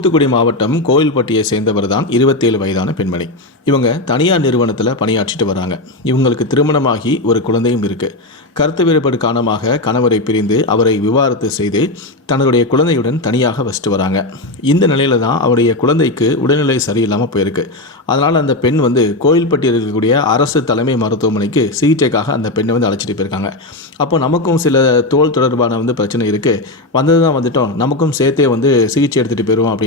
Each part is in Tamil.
தூத்துக்குடி மாவட்டம் கோவில்பட்டியை சேர்ந்தவர் தான் இருபத்தேழு வயதான பெண்மணி. இவங்க தனியார் நிறுவனத்தில் பணியாற்றிட்டு வராங்க இவங்களுக்கு திருமணமாகி ஒரு குழந்தையும் இருக்கு. கருத்து வேறுபாடு காரணமாக கணவரை பிரிந்து அவரை விவாகரத்து செய்து தன்னுடைய குழந்தையுடன் தனியாக வசித்து வராங்க. இந்த நிலையில தான் அவருடைய குழந்தைக்கு உடல்நிலை சரியில்லாமல் போயிருக்கு. அதனால் அந்த பெண் வந்து கோவில்பட்டியில் இருக்கக்கூடிய அரசு தலைமை மருத்துவமனைக்கு சிகிச்சைக்காக அந்த பெண்ணை வந்து அழைச்சிட்டு போயிருக்காங்க. அப்போ நமக்கும் சில தோல் தொடர்பான வந்து பிரச்சனை இருக்குது வந்தது தான் வந்துட்டோம். நமக்கும் சேர்த்தே வந்து சிகிச்சை எடுத்துகிட்டு போயிடுவோம் அப்படின்னு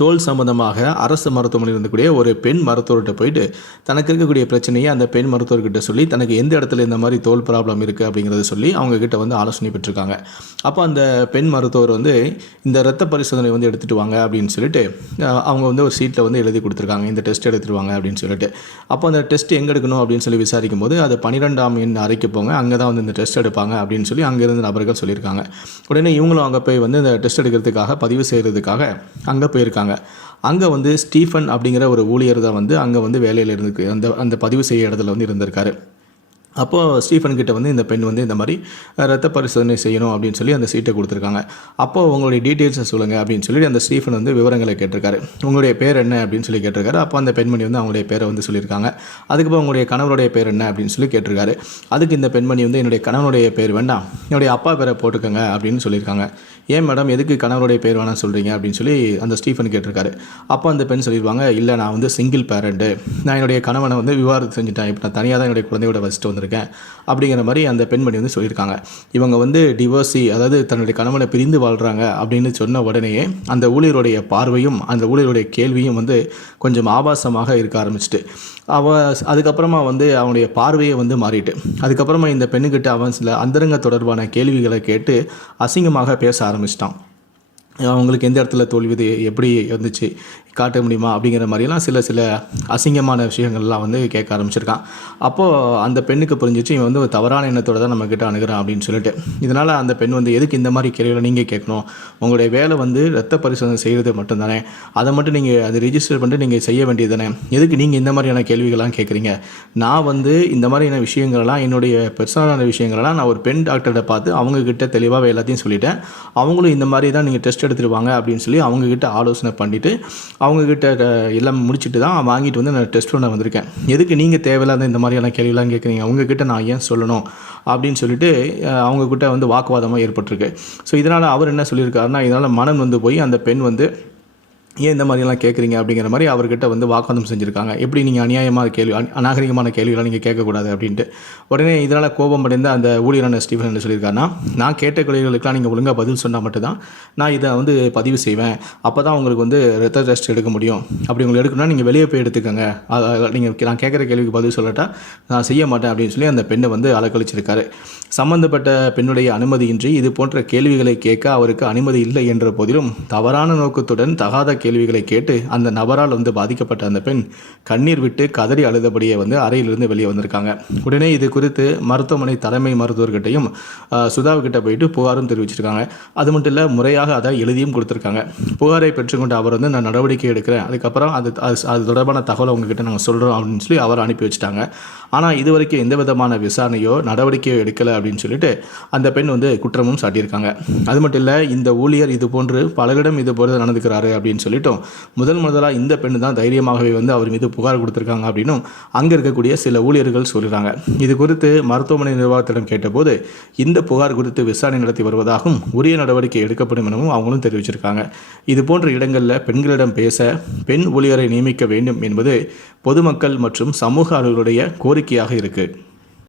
தோல் சம்பந்தமாக அரசு மருத்துவமனையில் இருந்தக்கூடிய ஒரு பெண் மருத்துவர்கிட்ட போயிட்டு தனக்கு இருக்கக்கூடிய பிரச்சனையை அந்த பெண் மருத்துவர்கிட்ட சொல்லி தனக்கு எந்த இடத்துல இந்த மாதிரி தோல் ப்ராப்ளம் இருக்குது அப்படிங்கிறத சொல்லி அவங்கக்கிட்ட வந்து ஆலோசனை பெற்றிருக்காங்க. அப்போ அந்த பெண் மருத்துவர் வந்து இந்த இரத்த பரிசோதனை வந்து எடுத்துகிட்டு வாங்க அப்படின்னு சொல்லிட்டு அவங்க வந்து ஒரு சீட்டில் வந்து எழுதி கொடுத்துருக்காங்க. இந்த டெஸ்ட் எடுத்துகிட்டு வாங்க அப்படின்னு சொல்லிட்டு. அப்போ அந்த டெஸ்ட் எங்கே எடுக்கணும் அப்படின்னு சொல்லி விசாரிக்கும் போது அது பன்னிரெண்டாம் எண் அறைக்கு போங்க அங்கே தான் வந்து இந்த டெஸ்ட் எடுப்பாங்க அப்படின்னு சொல்லி அங்கேருந்து நபர்கள் சொல்லியிருக்காங்க. உடனே இவங்களும் அங்கே போய் வந்து இந்த டெஸ்ட் எடுக்கிறதுக்காக பதிவு செய்கிறதுக்காக அங்கே போய் போயிருக்காங்க அங்கே வந்து ஸ்டீஃபன் அப்படிங்கிற ஒரு ஊழியர் தான் வந்து அங்கே வந்து வேலையில் இருந்து அந்த அந்த பதிவு செய்ய இடத்துல வந்து இருந்திருக்காரு. அப்போது ஸ்டீஃபன் கிட்ட வந்து இந்த பெண் வந்து இந்த மாதிரி ரத்த பரிசோதனை செய்யணும் அப்படின்னு சொல்லி அந்த சீட்டை கொடுத்துருக்காங்க. அப்போது உங்களுடைய டீட்டெயில்ஸை சொல்லுங்கள் அப்படின்னு சொல்லி அந்த ஸ்டீஃபன் வந்து விவரங்களை கேட்டிருக்காரு. உங்களுடைய பேர் என்ன அப்படின்னு சொல்லி கேட்டிருக்காரு. அப்போ அந்த பெண்மணி வந்து அவங்களுடைய பேரை வந்து சொல்லியிருக்காங்க. அதுக்கப்புறம் உங்களுடைய கணவருடைய பேர் என்ன அப்படின்னு சொல்லி கேட்டிருக்காரு. அதுக்கு இந்த பெண்மணி வந்து என்னுடைய கணவனுடைய பேர் வேண்டாம் என்னுடைய அப்பா பேரை போட்டுக்கோங்க அப்படின்னு சொல்லியிருக்காங்க. ஏன் மேடம் எதுக்கு கணவருடைய பேர் வேணாம் சொல்கிறீங்க அப்படின்னு சொல்லி அந்த ஸ்டீஃபன் கேட்டிருக்காரு. அப்போ அந்த பெண் சொல்லிடுவாங்க இல்லை நான் வந்து சிங்கிள் பேரண்ட்டு நான் என்னுடைய கணவனை வந்து விவாதம் செஞ்சுட்டேன். இப்போ நான் தனியாக தான் என்னுடைய குழந்தையோட வச்சுட்டு வந்திருக்கேன். அப்படிங்கிற மாதிரி அந்த பெண்மணி வந்து சொல்லியிருக்காங்க. இவங்க வந்து டிவோர்ஸி அதாவது தன்னுடைய கணவனை பிரிந்து வாழ்கிறாங்க அப்படின்னு சொன்ன உடனேயே அந்த ஊழியருடைய பார்வையும் அந்த ஊழியருடைய கேள்வியும் வந்து கொஞ்சம் ஆபாசமாக இருக்க ஆரம்பிச்சிட்டு அவ அதுக்கப்புறமா வந்து அவனுடைய பார்வையை வந்து மாறிட்டு அதுக்கப்புறமா இந்த பெண்ணுக்கிட்ட அவன் சில அந்தரங்க தொடர்பான கேள்விகளை கேட்டு அசிங்கமாக பேச ஆரம்பிச்சிட்டான். அவங்களுக்கு எந்த இடத்துல தோல்வி எப்படி வந்துச்சு காட்ட முடியுமா அப்படிங்கிற மாதிரிலாம் சில சில அசிங்கமான விஷயங்கள்லாம் வந்து கேட்க ஆரம்பிச்சிருக்கான். அப்போது அந்த பெண்ணுக்கு புரிஞ்சிச்சு இவன் வந்து ஒரு தவறான எண்ணத்தோடு தான் நம்மக்கிட்ட அணுகிறான் அப்படின்னு சொல்லிட்டு. இதனால் அந்த பெண் வந்து எதுக்கு இந்த மாதிரி கேள்விகளை நீங்கள் கேட்கணும்? உங்களுடைய வேலை வந்து ரத்த பரிசோதனை செய்கிறது மட்டும்தானே? அதை மட்டும் நீங்கள் அதை ரிஜிஸ்டர் பண்ணிட்டு நீங்கள் செய்ய வேண்டியது தானே எதுக்கு நீங்கள் இந்த மாதிரியான கேள்விகள்லாம் கேட்குறீங்க? நான் வந்து இந்த மாதிரியான விஷயங்கள்லாம் என்னுடைய பர்சனலான விஷயங்களெல்லாம் நான் ஒரு பெண் டாக்டர்கிட்ட பார்த்து அவங்கக்கிட்ட தெளிவாக எல்லாத்தையும் சொல்லிட்டேன். அவங்களும் இந்த மாதிரி தான் நீங்கள் டெஸ்ட் எடுத்துருவாங்க அப்படின்னு சொல்லி அவங்கக்கிட்ட ஆலோசனை பண்ணிவிட்டு அவங்கக்கிட்ட எல்லாம் முடிச்சுட்டு தான் வாங்கிட்டு வந்து நான் டெஸ்ட் பண்ண வந்திருக்கேன். எதுக்கு நீங்கள் தேவையில்லாத இந்த மாதிரியான கேள்விலாம் கேட்குறீங்க அவங்கக்கிட்ட நான் ஏன் சொல்லணும்? அப்படின்னு சொல்லிட்டு அவங்கக்கிட்ட வந்து வாக்குவாதமாக ஏற்பட்டிருக்கு. ஸோ இதனால் அவர் என்ன சொல்லியிருக்காருன்னா இதனால் மனம் வந்து போய் அந்த பெண் வந்து ஏன் இந்த மாதிரிலாம் கேட்குறீங்க அப்படிங்கிற மாதிரி அவர்கிட்ட வந்து வாக்குவாதம் செஞ்சுருக்காங்க. எப்படி நீங்கள் அநியாயமான கேள்வி அநாகரிகமான கேள்விலாம் நீங்கள் கேட்கக்கூடாது அப்படின்ட்டு. உடனே இதனால் கோபம் அடைந்த அந்த ஊழியரான ஸ்டீஃபன் என்ன சொல்லியிருக்காருன்னா நான் கேட்ட கேள்விகளுக்கெல்லாம் நீங்கள் ஒழுங்காக பதில் சொன்னால் மட்டும்தான் நான் இதை வந்து பதிவு செய்வேன். அப்போ தான் உங்களுக்கு வந்து ரத்த டெஸ்ட் எடுக்க முடியும். அப்படி உங்களுக்கு எடுக்கணும்னா நீங்கள் வெளியே போய் எடுத்துக்கோங்க. நீங்கள் நான் கேட்குற கேள்விக்கு பதில் சொல்லட்டா நான் செய்ய மாட்டேன் அப்படின்னு சொல்லி அந்த பெண்ணை வந்து அலக்கழிச்சிருக்காரு. சம்பந்தப்பட்ட பெண்ணுடைய அனுமதியின்றி இது போன்ற கேள்விகளை கேட்க அவருக்கு அனுமதி இல்லை என்ற போதிலும் தவறான நோக்கத்துடன் தகாத கேள்விகளை கேட்டு அந்த நபரால் வந்து பாதிக்கப்பட்ட அந்த பெண் கண்ணீர் விட்டு கதறி அழுதபடியே வந்து அறையிலிருந்து வெளியே வந்திருக்காங்க. உடனே இது குறித்து மருத்துவமனை தலைமை மருத்துவர்கிட்டையும் சுதாவுக்கிட்ட போயிட்டு புகாரும் தெரிவிச்சிருக்காங்க. அது மட்டும் இல்லை முறையாக அதை எழுதியும் கொடுத்துருக்காங்க. புகாரை பெற்றுக்கொண்ட அவர் வந்து நான் நடவடிக்கை எடுக்கிறேன். அதுக்கப்புறம் அது அது தொடர்பான தகவலை உங்ககிட்ட நாங்கள் சொல்கிறோம் அப்படின்னு சொல்லி அவர் அனுப்பி வச்சுட்டாங்க. ஆனால் இது வரைக்கும் எந்த விதமான விசாரணையோ நடவடிக்கையோ எடுக்கலை அப்படின்னு சொல்லிட்டு அந்த பெண் வந்து குற்றமும் சாட்டியிருக்காங்க. அது மட்டும் இல்லை இந்த ஊழியர் இது போன்று பலரிடம் இது போல நடந்துக்கிறாரு அப்படின்னு சொல்லிட்டும். முதல் முதலாக இந்த பெண்ணு தான் தைரியமாகவே வந்து அவர் மீது புகார் கொடுத்துருக்காங்க அப்படின்னும் அங்கே இருக்கக்கூடிய சில ஊழியர்கள் சொல்கிறாங்க இது குறித்து மருத்துவமனை நிர்வாகத்திடம் கேட்டபோது இந்த புகார் குறித்து விசாரணை நடத்தி வருவதாகவும் உரிய நடவடிக்கை எடுக்கப்படும் எனவும் அவங்களும் தெரிவிச்சிருக்காங்க. இது போன்ற இடங்களில் பெண்களிடம் பேச பெண் ஊழியரை நியமிக்க வேண்டும் என்பது பொதுமக்கள் மற்றும் சமூக ஆர்வலருடைய கோரிக்கையாக இருக்குது